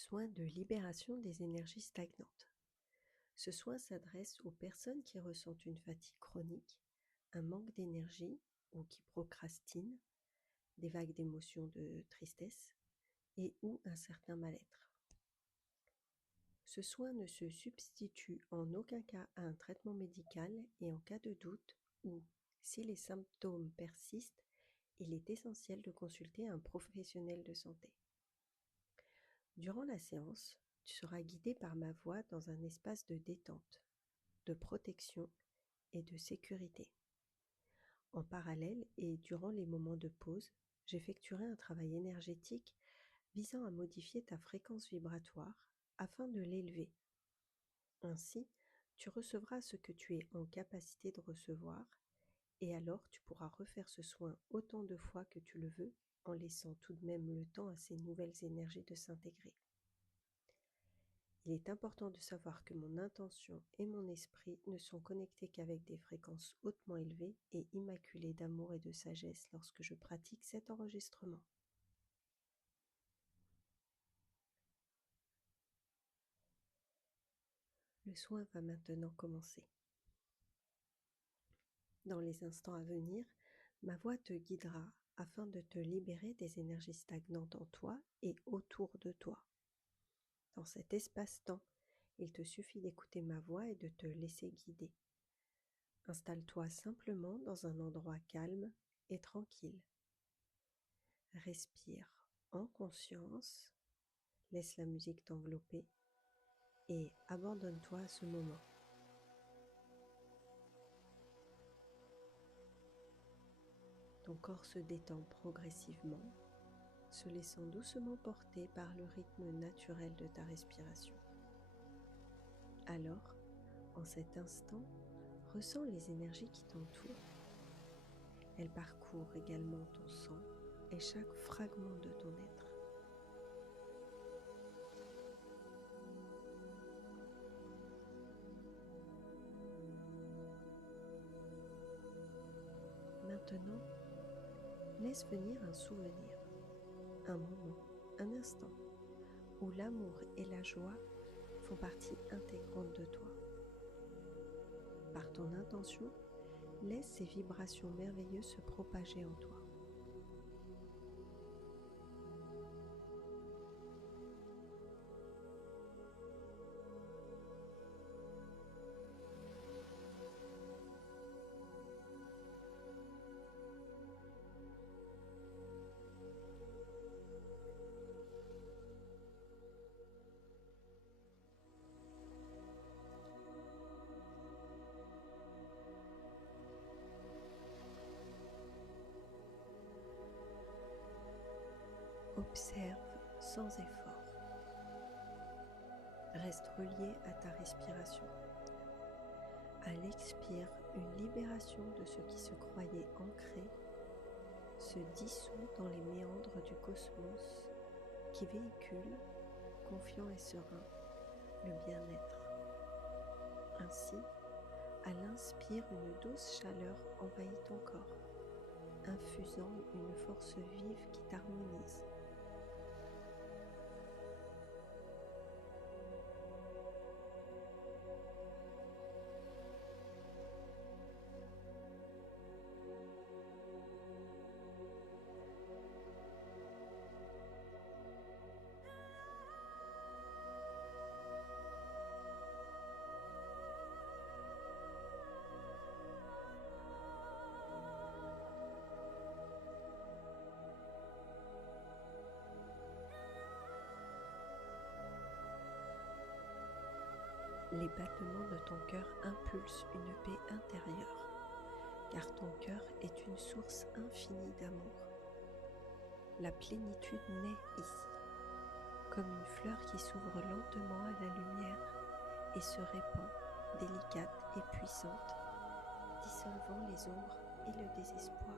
soin de libération des énergies stagnantes. Ce soin s'adresse aux personnes qui ressentent une fatigue chronique, un manque d'énergie ou qui procrastinent, des vagues d'émotions de tristesse et ou un certain mal-être. Ce soin ne se substitue en aucun cas à un traitement médical et en cas de doute ou si les symptômes persistent, il est essentiel de consulter un professionnel de santé. Durant la séance, tu seras guidé par ma voix dans un espace de détente, de protection et de sécurité. En parallèle et durant les moments de pause, j'effectuerai un travail énergétique visant à modifier ta fréquence vibratoire afin de l'élever. Ainsi, tu recevras ce que tu es en capacité de recevoir et alors tu pourras refaire ce soin autant de fois que tu le veux en laissant tout de même le temps à ces nouvelles énergies de s'intégrer. Il est important de savoir que mon intention et mon esprit ne sont connectés qu'avec des fréquences hautement élevées et immaculées d'amour et de sagesse lorsque je pratique cet enregistrement. Le soin va maintenant commencer. Dans les instants à venir, ma voix te guidera afin de te libérer des énergies stagnantes en toi et autour de toi. Dans cet espace-temps, il te suffit d'écouter ma voix et de te laisser guider. Installe-toi simplement dans un endroit calme et tranquille. Respire en conscience, laisse la musique t'envelopper et abandonne-toi à ce moment. Ton corps se détend progressivement, se laissant doucement porter par le rythme naturel de ta respiration. Alors, en cet instant, ressens les énergies qui t'entourent. Elles parcourent également ton sang et chaque fragment de ton être. Maintenant, laisse venir un souvenir, un moment, un instant où l'amour et la joie font partie intégrante de toi. Par ton intention, laisse ces vibrations merveilleuses se propager en toi. Observe sans effort. Reste relié à ta respiration. À l'expire, une libération de ce qui se croyait ancré se dissout dans les méandres du cosmos qui véhicule, confiant et serein, le bien-être. Ainsi, à l'inspire, une douce chaleur envahit ton corps, infusant une force vive qui t'harmonise. Les battements de ton cœur impulsent une paix intérieure, car ton cœur est une source infinie d'amour. La plénitude naît ici, comme une fleur qui s'ouvre lentement à la lumière et se répand, délicate et puissante, dissolvant les ombres et le désespoir.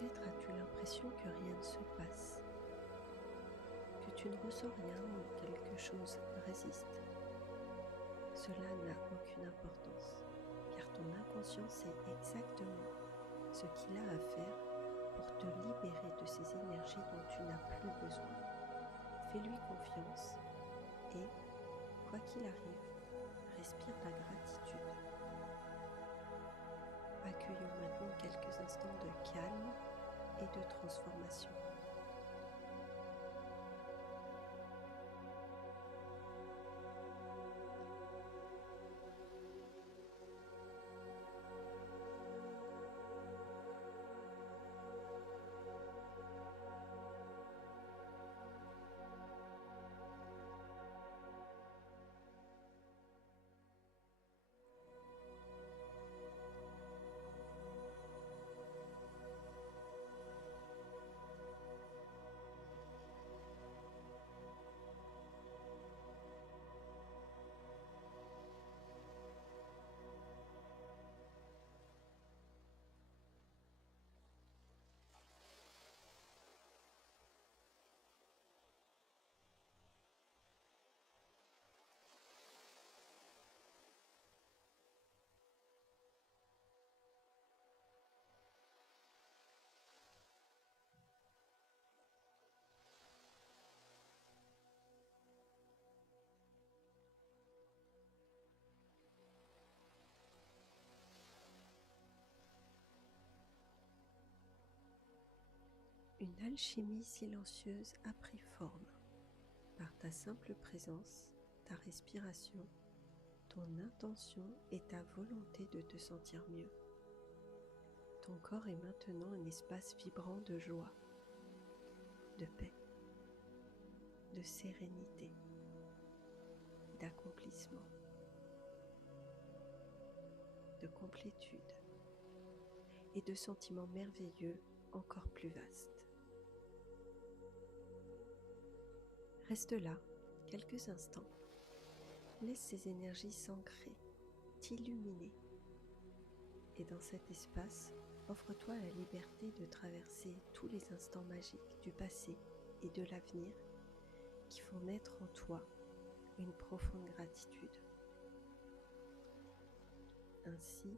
Peut-être as-tu l'impression que rien ne se passe, que tu ne ressens rien ou quelque chose résiste. Cela n'a aucune importance, car ton inconscient sait exactement ce qu'il a à faire pour te libérer de ces énergies dont tu n'as plus besoin. Fais-lui confiance et, quoi qu'il arrive, respire la gratitude. Accueillons maintenant quelques instants de calme et de transformation. Une alchimie silencieuse a pris forme par ta simple présence, ta respiration, ton intention et ta volonté de te sentir mieux. Ton corps est maintenant un espace vibrant de joie, de paix, de sérénité, d'accomplissement, de complétude et de sentiments merveilleux encore plus vastes. Reste là quelques instants. Laisse ces énergies s'ancrer, t'illuminer. Et dans cet espace, offre-toi la liberté de traverser tous les instants magiques du passé et de l'avenir qui font naître en toi une profonde gratitude. Ainsi,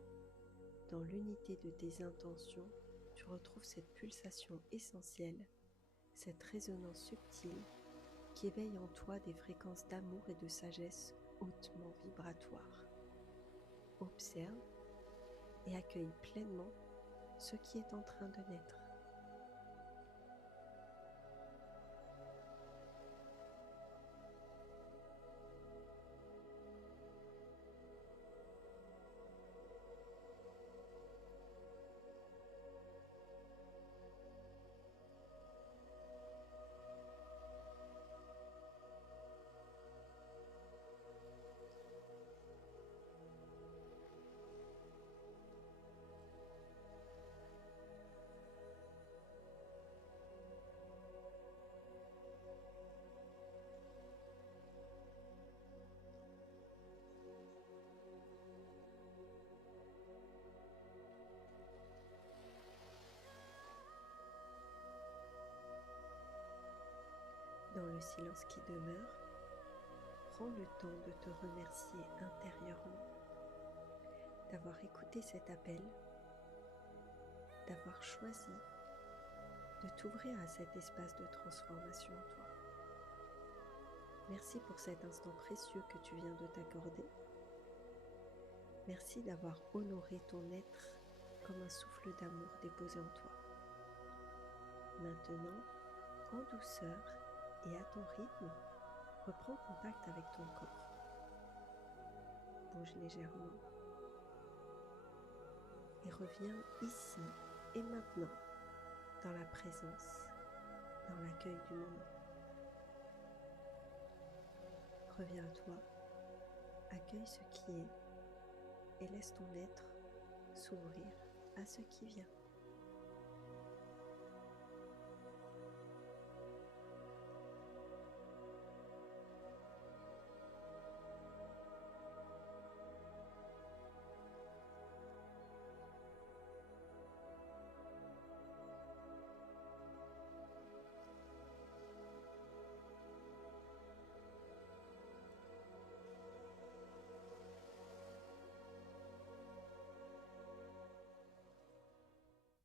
dans l'unité de tes intentions, tu retrouves cette pulsation essentielle, cette résonance subtile qui éveille en toi des fréquences d'amour et de sagesse hautement vibratoires. Observe et accueille pleinement ce qui est en train de naître. Dans le silence qui demeure, prends le temps de te remercier intérieurement d'avoir écouté cet appel, d'avoir choisi de t'ouvrir à cet espace de transformation en toi. Merci pour cet instant précieux que tu viens de t'accorder. Merci d'avoir honoré ton être comme un souffle d'amour déposé en toi. Maintenant, en douceur et à ton rythme, reprends contact avec ton corps. Bouge légèrement et reviens ici et maintenant dans la présence, dans l'accueil du moment. Reviens à toi, accueille ce qui est et laisse ton être s'ouvrir à ce qui vient.